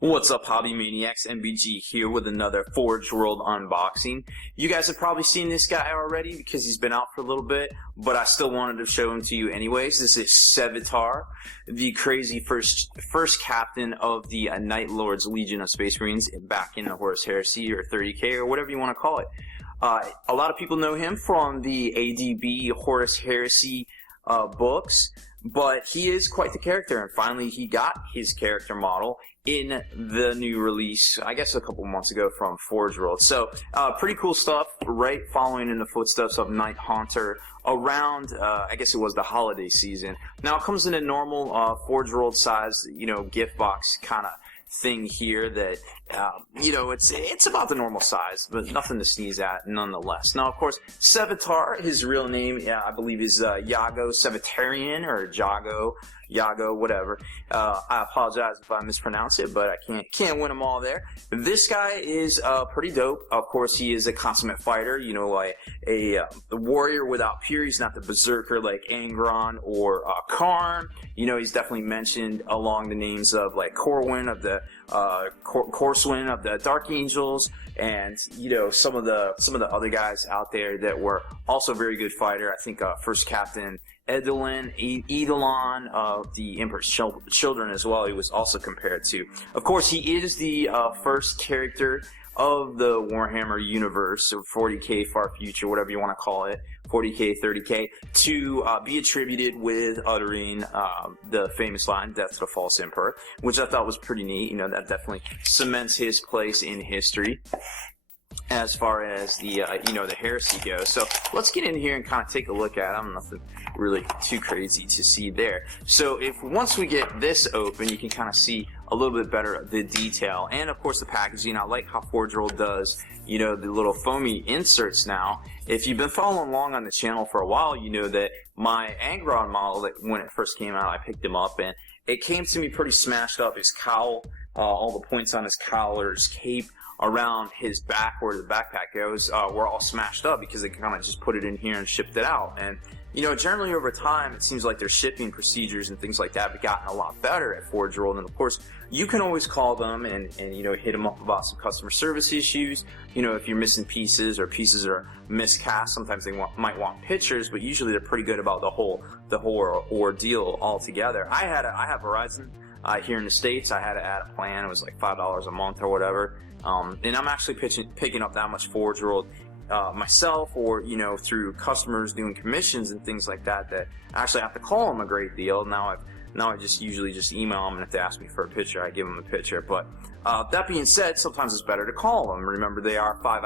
What's up, Hobby Maniacs? MBG here with another Forge World unboxing. You guys have probably seen this guy already because he's been out for a little bit, but I still wanted to show him to you anyways. This is Sevatar, the crazy first captain of the Night Lords Legion of Space Marines back in the Horus Heresy or 30K or whatever you want to call it. A lot of people know him from the ADB Horus Heresy books, but he is quite the character, and finally he got his character model in the new release, I guess a couple months ago, from Forge World. So, pretty cool stuff, right following in the footsteps of Night Haunter around, I guess it was the holiday season. Now, it comes in a normal Forge World size, gift box kind of thing here that, it's about the normal size, but nothing to sneeze at nonetheless. Now, of course, Sevatar, his real name, I believe is Jago Sevatarian or Jago, whatever. I apologize if I mispronounce it, but I can't win them all there. This guy is pretty dope. Of course, he is a consummate fighter, like a warrior without peer. He's not the berserker like Angron or Karn. He's definitely mentioned along the names of like Corwin of the Corswin of the Dark Angels, and some of the other guys out there that were also very good fighter. I think First Captain Eidolon of the Emperor's Children as well, he was also compared to. Of course, he is the first character of the Warhammer universe, or 40K far future, whatever you want to call it, 40K, 30K, to be attributed with uttering the famous line, "Death to the False Emperor," which I thought was pretty neat. That definitely cements his place in history as far as the the heresy goes. So let's get in here and kind of take a look at them. Nothing really too crazy to see there. So once we get this open, you can kind of see a little bit better the detail, and of course the packaging. I like how Forge World does the little foamy inserts now. If you've been following along on the channel for a while, you know that my Angron model, that when it first came out, I picked him up and it came to me pretty smashed up. His cowl, all the points on his cowl or his cape around his back where the backpack goes were all smashed up because they kind of just put it in here and shipped it out. And generally over time, it seems like their shipping procedures and things like that have gotten a lot better at Forge World. And of course, you can always call them and hit them up about some customer service issues. If you're missing pieces or pieces are miscast, sometimes they might want pictures, but usually they're pretty good about the whole ordeal altogether. I have Verizon here in the States. I had to add a plan. It was like $5 a month or whatever. And I'm actually picking up that much Forge World myself, or through customers doing commissions and things like that I actually have to call them a great deal. Now I just usually just email them, and if they ask me for a picture, I give them a picture. But that being said, sometimes it's better to call them. Remember, they are 5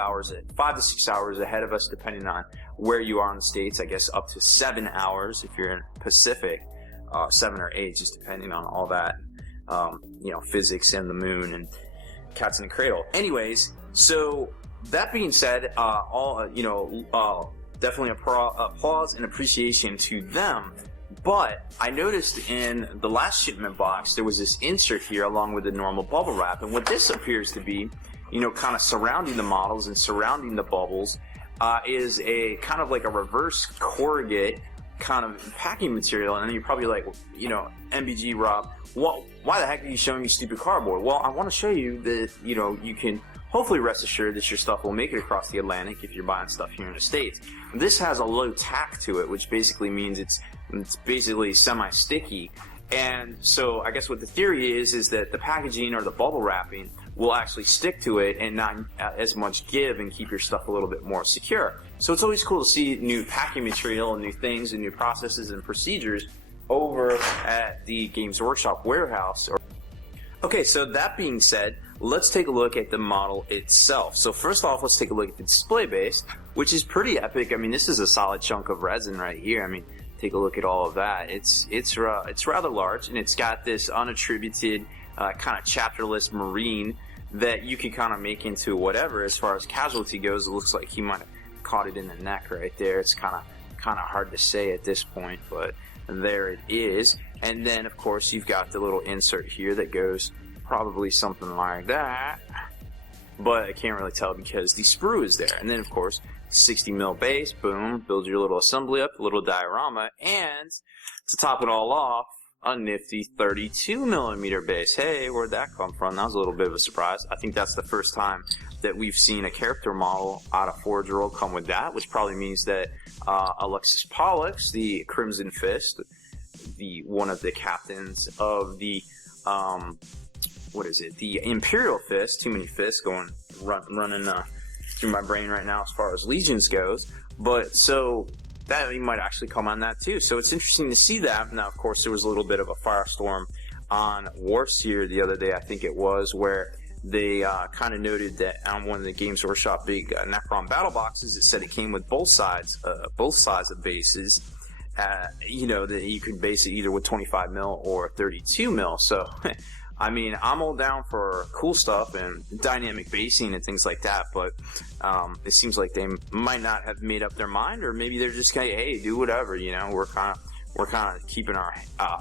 to 6 hours ahead of us, depending on where you are in the States. I guess up to 7 hours if you're in Pacific, 7 or 8, just depending on all that, physics and the moon and cats in the cradle. Anyways, so that being said, definitely applause and appreciation to them. But I noticed in the last shipment box there was this insert here along with the normal bubble wrap, and what this appears to be, kind of surrounding the models and surrounding the bubbles, is a kind of like a reverse corrugate kind of packing material. And then you're probably like, MBG Rob, why the heck are you showing me stupid cardboard? Well, I want to show you that you can hopefully rest assured that your stuff will make it across the Atlantic if you're buying stuff here in the States. This has a low tack to it, which basically means it's basically semi-sticky. And so I guess what the theory is that the packaging or the bubble wrapping will actually stick to it and not as much give, and keep your stuff a little bit more secure. So it's always cool to see new packing material and new things and new processes and procedures over at the Games Workshop warehouse. Okay, so that being said, let's take a look at the model itself. So first off, let's take a look at the display base, which is pretty epic. I mean, this is a solid chunk of resin right here. I mean, take a look at all of that. It's rather large, and it's got this unattributed kind of chapterless marine that you can kind of make into whatever. As far as casualty goes, it looks like he might have caught it in the neck right there. It's kind of hard to say at this point, but there it is. And then of course you've got the little insert here that goes probably something like that, but I can't really tell because the sprue is there. And then of course 60 mil base, boom, build your little assembly up, a little diorama, and to top it all off, a nifty 32 millimeter base. Hey, where'd that come from? That was a little bit of a surprise. I think that's the first time that we've seen a character model out of Forge World come with that, which probably means that Alexis Pollux, the Crimson Fist, one of the captains of the the Imperial Fist. Too many fists running through my brain right now as far as Legions goes. But so that he might actually come on that too. So it's interesting to see that. Now, of course, there was a little bit of a firestorm on Warseer the other day, I think it was, where they kind of noted that on one of the Games Workshop big Necron battle boxes, it said it came with both sides of bases. That you could base it either with 25 mil or 32 mil. So, I mean, I'm all down for cool stuff and dynamic basing and things like that, but it seems like they might not have made up their mind, or maybe they're just kind of, hey, do whatever, we're kind of keeping our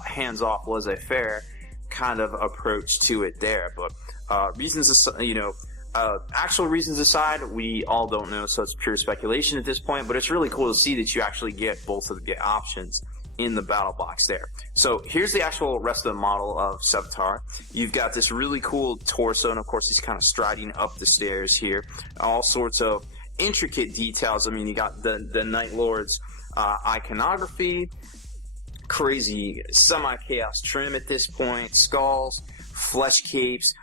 hands off, laissez-faire kind of approach to it there. But actual reasons aside, we all don't know, so it's pure speculation at this point, but it's really cool to see that you actually get both of the options in the battle box there. So here's the actual rest of the model of Sevatar. You've got this really cool torso, and of course he's kind of striding up the stairs here. All sorts of intricate details. I mean, you got the Night Lord's iconography, crazy semi-chaos trim at this point, skulls, flesh capes.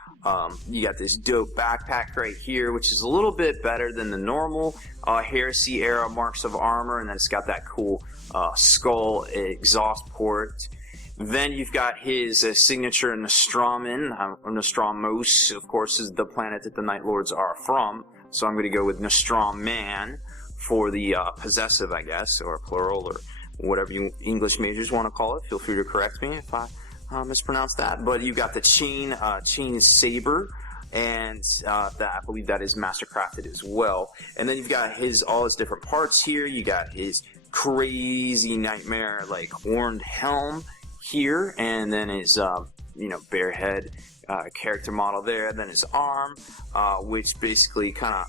You got this dope backpack right here, which is a little bit better than the normal Heresy era marks of armor, and then it's got that cool skull exhaust port. Then you've got his signature Nostromos, of course, is the planet that the Night Lords are from, so I'm going to go with Nostrom-Man for the possessive, I guess, or plural, or whatever you English majors want to call it. Feel free to correct me if I mispronounce that. But you've got the chain saber, and I believe that is mastercrafted as well. And then you've got all his different parts here. You got his crazy nightmare horned helm here, and then his bare head character model there. Then his arm, which basically kind of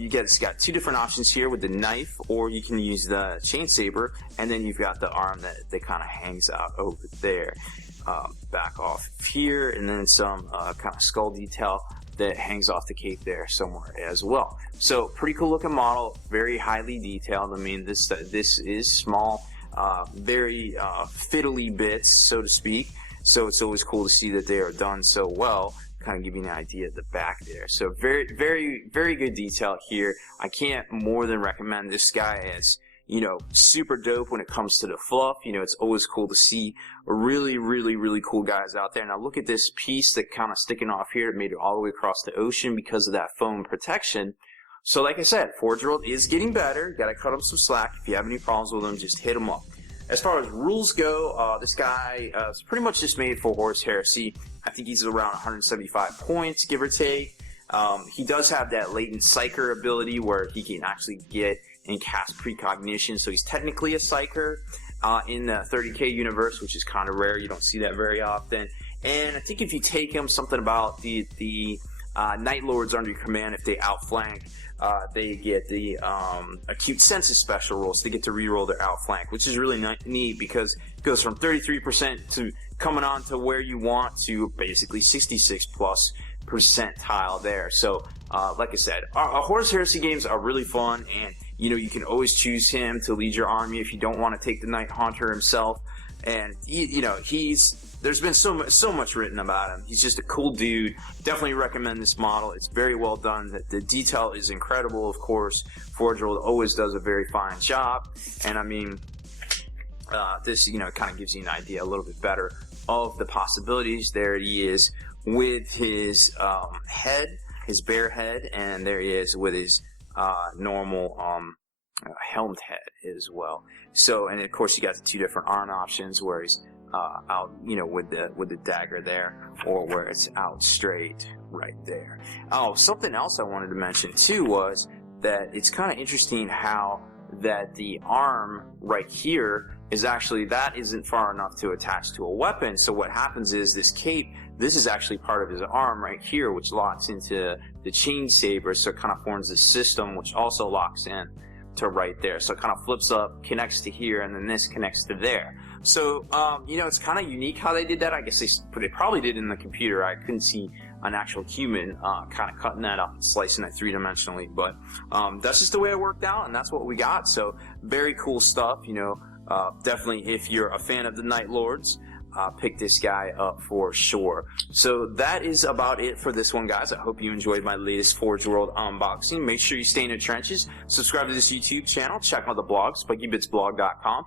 it's got two different options here with the knife, or you can use the chain saber, and then you've got the arm that kind of hangs out over there. Back off here, and then some kind of skull detail that hangs off the cape there somewhere as well. So pretty cool looking model, very highly detailed. I mean, this is small, very fiddly bits, so to speak. So it's always cool to see that they are done so well. Kind of give you an idea of the back there. So very, very, very good detail here. I can't more than recommend this guy as super dope when it comes to the fluff. It's always cool to see really, really, really cool guys out there. Now look at this piece that kind of sticking off here. It made it all the way across the ocean because of that foam protection. So like I said, Forge World is getting better. Got to cut them some slack. If you have any problems with them, just hit them up. As far as rules go, this guy is pretty much just made for Horus Heresy. I think he's around 175 points, give or take. He does have that latent psyker ability where he can actually get and cast precognition, so he's technically a psyker in the 30k universe, which is kind of rare. You don't see that very often. And I think if you take him, something about the Night Lords under your command, if they outflank, they get the acute senses special rolls. They get to reroll their outflank, which is really neat because it goes from 33% to coming on to where you want to basically 66 plus percentile there. So like I said, our Horus Heresy games are really fun, and you can always choose him to lead your army if you don't want to take the Night Haunter himself. And there's been so much written about him. He's just a cool dude. Definitely recommend this model. It's very well done. The detail is incredible, of course. Forge World always does a very fine job. And I mean, this kind of gives you an idea a little bit better of the possibilities. There he is with his head, his bare head, and there he is with his normal helmed head as well. So, and of course you got the two different arm options where he's out, with the dagger there, or where it's out straight right there. Oh, something else I wanted to mention too was that it's kind of interesting how that the arm right here is actually, that isn't far enough to attach to a weapon. So what happens is this cape, this is actually part of his arm right here, which locks into the chain saber. So it kind of forms this system which also locks in to right there. So it kind of flips up, connects to here, and then this connects to there. So, you know, it's kind of unique how they did that. I guess they probably did it in the computer. I couldn't see an actual human kind of cutting that up and slicing it three-dimensionally. But that's just the way it worked out, and that's what we got. So very cool stuff, you know. Definitely, if you're a fan of the Night Lords, pick this guy up for sure. So that is about it for this one, guys. I hope you enjoyed my latest Forge World unboxing. Make sure you stay in the trenches. Subscribe to this YouTube channel. Check out the blog, SpikeyBitsBlog.com.